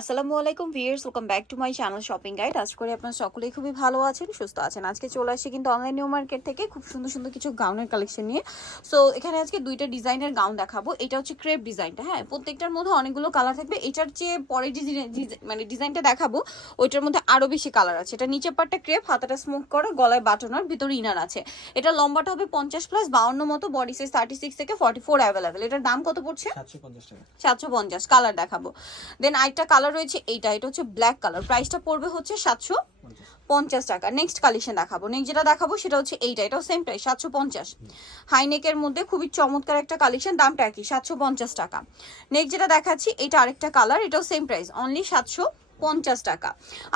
আসসালামু আলাইকুম viewers welcome back to my channel shopping guide আজ করে আপনার সকলেই খুবই ভালো আছেন সুস্থ আছেন। আজকে চলে আসছি কিন্তু অনলাইন নিউ মার্কেট থেকে খুব সুন্দর সুন্দর কিছু গাউনের কালেকশন নিয়ে। সো এখানে আজকে দুইটা ডিজাইনের গাউন দেখাবো। এটা হচ্ছে ক্রেপ ডিজাইনটা হ্যাঁ? প্রত্যেকটার মধ্যে অনেকগুলো কালার থাকবে। এটার চেয়ে পরে মানে ডিজাইনটা দেখাবো ওইটার মধ্যে আরও বেশি কালার আছে। এটা নিচের পাটটা ক্রেপ হাতাটা স্মোক করা গলায় বাটনার ভিতরে ইনার আছে। এটা লম্বাটা হবে পঞ্চাশ প্লাস বাউন্ন মতো বডি সাইজ থার্টি সিক্স থেকে ফর্টি ফোর অ্যাভেলেবেল এটার দাম কত পড়ছে? সাতশো পঞ্চাশ টাকা। সাতশো পঞ্চাশ কালার দেখাবো। দেন আরেকটা কালার রয়েছে এইটা, এটা হচ্ছে ব্ল্যাক কালার প্রাইসটা পড়বে হচ্ছে সাতশো পঞ্চাশ টাকা। নেক্সট কালেকশন দেখাবো। নেক্সট যেটা দেখাবো সেটা হচ্ছে এইটা, এটাও সেম প্রাইস সাতশো পঞ্চাশ। হাইনেকের মধ্যে খুবই চমৎকার একটা কালেকশন দামটা কি সাতশো পঞ্চাশ টাকা। নেক্সট যেটা দেখাচ্ছি, এটা আরেকটা কালার এটাও সেম প্রাইস অনলি সাতশো পঞ্চাশ টাকা।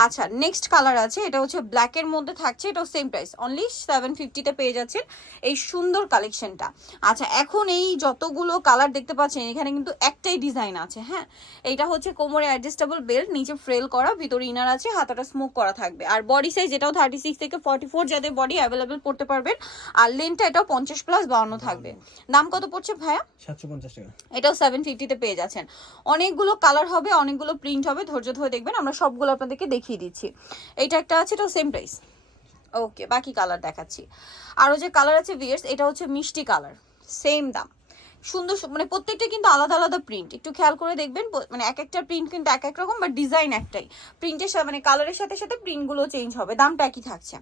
আচ্ছা নেক্সট কালার আছে এটা হচ্ছে ব্ল্যাকের মধ্যে থাকছে এটাও সেম প্রাইস অনলি সেভেন ফিফটিতে পেয়ে যাচ্ছেন এই সুন্দর কালেকশনটা আচ্ছা এখন এই যতগুলো কালার দেখতে পাচ্ছেন এখানে কিন্তু একটাই ডিজাইন আছে হ্যাঁ? এইটা হচ্ছে কোমরে অ্যাডজাস্টেবল বেল্ট নিচে ফ্রেল করা ভিতরে ইনার আছে হাতাটা স্মোক করা থাকবে। আর বডি সাইজ এটাও থার্টি সিক্স থেকে ফর্টি ফোর যাদের বডি অ্যাভেলেবেল পড়তে পারবেন আর লেনটা এটাও পঞ্চাশ প্লাস বাউন্ন থাকবে। দাম কত পড়ছে ভাইয়া? সাতশো পঞ্চাশ টাকা। এটাও সেভেন ফিফটিতে পেয়ে যাচ্ছেন। অনেকগুলো কালার হবে অনেকগুলো প্রিন্ট হবে ধৈর্য ধরে দেখবেন। আমরা সবগুলো আপনাদেরকে দেখিয়ে দিচ্ছি। এইটা একটা আছে, এটাও সেম প্রাইস ওকে বাকি কালার দেখাচ্ছি। আরও যে কালার আছে ভিয়ার্স এটা হচ্ছে মিষ্টি কালার সেম দাম। সুন্দর মানে প্রত্যেকটা কিন্তু আলাদা আলাদা প্রিন্ট একটু খেয়াল করে দেখবেন মানে এক একটা প্রিন্ট কিন্তু এক এক রকম বা ডিজাইন একটাই। প্রিন্টের মানে কালারের সাথে সাথে প্রিন্টগুলো চেঞ্জ হবে, দামটা একই থাকছে।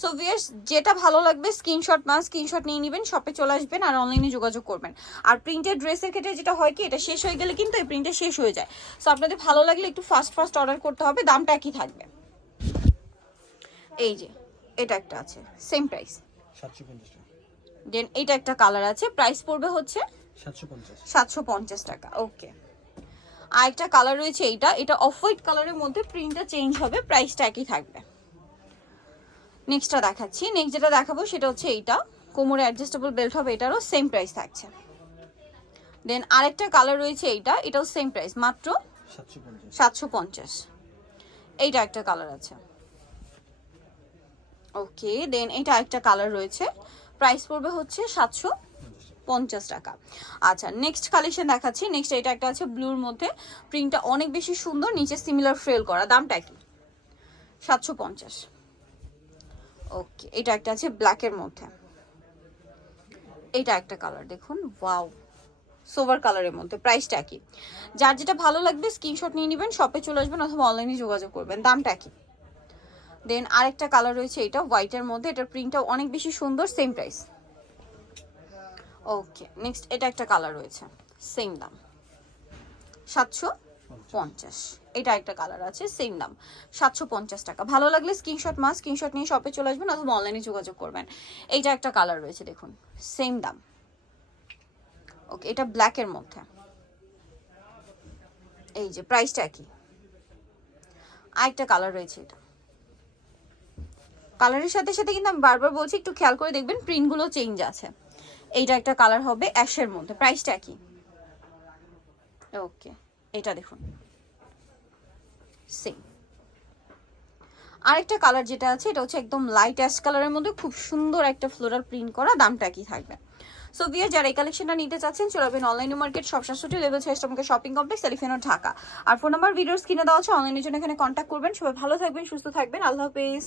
সো ভিয়ার্স যেটা ভালো লাগবে স্ক্রিনশট মা স্ক্রিনশট নিয়ে নেবেন শপে চলে আসবেন আর অনলাইনে যোগাযোগ করবেন। আর প্রিন্টেড ড্রেসের ক্ষেত্রে যেটা হয় কি এটা শেষ হয়ে গেলে কিন্তু এই প্রিন্টটা শেষ হয়ে যায়। সো আপনাদের ভালো লাগলে একটু ফাস্ট ফাস্ট অর্ডার করতে হবে দামটা একই থাকবে। এই যে এটা একটা আছে সেম প্রাইস দেন এটা একটা কালার আছে প্রাইস পড়বে হচ্ছে সাতশো পঞ্চাশ। টাকা ওকে আর একটা কালার রয়েছে এইটা এটা অফ হোয়াইট কালারের মধ্যে প্রিন্টটা চেঞ্জ হবে প্রাইসটা একই থাকবে। নেক্সটটা দেখাচ্ছি। নেক্সট যেটা দেখাবো সেটা হচ্ছে এইটা। কোমরে অ্যাডজাস্টেবল বেল্ট হবে এটারও সেম প্রাইস থাকছে। দেন আরেকটা কালার রয়েছে এইটা এটাও সেম প্রাইস মাত্র সাতশো পঞ্চাশ। এইটা একটা কালার আছে। ওকে দেন এটা আরেকটা কালার রয়েছে। প্রাইস পড়বে হচ্ছে সাতশো পঞ্চাশ টাকা। আচ্ছা নেক্সট কালেকশন দেখাচ্ছি। নেক্সট এটা একটা আছে ব্লুর মধ্যে। প্রিন্টটা অনেক বেশি সুন্দর নিচে সিমিলার ফ্রেল করা দামটা কি সাতশো পঞ্চাশ। ওকে এটা একটা আছে ব্ল্যাকের মধ্যে। এটা একটা কালার দেখুন ওয়াও সোভার কালারের মধ্যে প্রাইসটা কি যার যেটা ভালো লাগবে স্ক্রিনশট নিয়ে নেবেন শপে চলে আসবেন অথবা অনলাইনে যোগাযোগ করবেন, দামটা কি দেন আরেকটা কালার রয়েছে, এটা হোয়াইটের মধ্যে, এটার প্রিন্টটা অনেক বেশি সুন্দর সেম প্রাইস ওকে নেক্সট এটা একটা কালার রয়েছে সেম দাম। সাতশো? পঞ্চাশ। এটা একটা কালার আছে সেম দাম। সাতশো পঞ্চাশ টাকা। ভালো লাগলে স্ক্রিনশট মা স্ক্রিনশট নিয়ে শপে চলে আসবেন অথবা অনলাইনে যোগাযোগ করবেন। এইটা একটা কালার রয়েছে, দেখুন। সেম দাম। ওকে এটা ব্ল্যাকের মধ্যে। এই যে প্রাইসটা কি আরেকটা কালার রয়েছে এটা। কালারের সাথে সাথে কিন্তু আমি বারবার বলছি, একটু খেয়াল করে দেখবেন প্রিন্টগুলো চেঞ্জ আছে। এইটা একটা কালার হবে অ্যাশের মধ্যে। প্রাইসটা কি ওকে এটা দেখুন। সেম আরেকটা কালার যেটা আছে, এটা হচ্ছে একদম লাইট অ্যাশ কালারের মধ্যে খুব সুন্দর একটা ফ্লোরাল প্রিন্ট করা দামটা কি থাকবে। সো বিয়ার যারা এই কালেকশনটা নিতে চাচ্ছেন, চলে যাবেন অনলাইন মার্কেট সব সাতষট্টি লেভেল শেষ তোমাকে শপিং কমপ্লেক্স এলিফেনো ঢাকা আর ফোন নাম্বার ভিডিওস কিনে দেওয়া আছে অনলাইনের জন্য এখানে কন্ট্যাক্ট করবেন। সবাই ভালো থাকবেন, সুস্থ থাকবেন। আল্লাহ হাফেজ।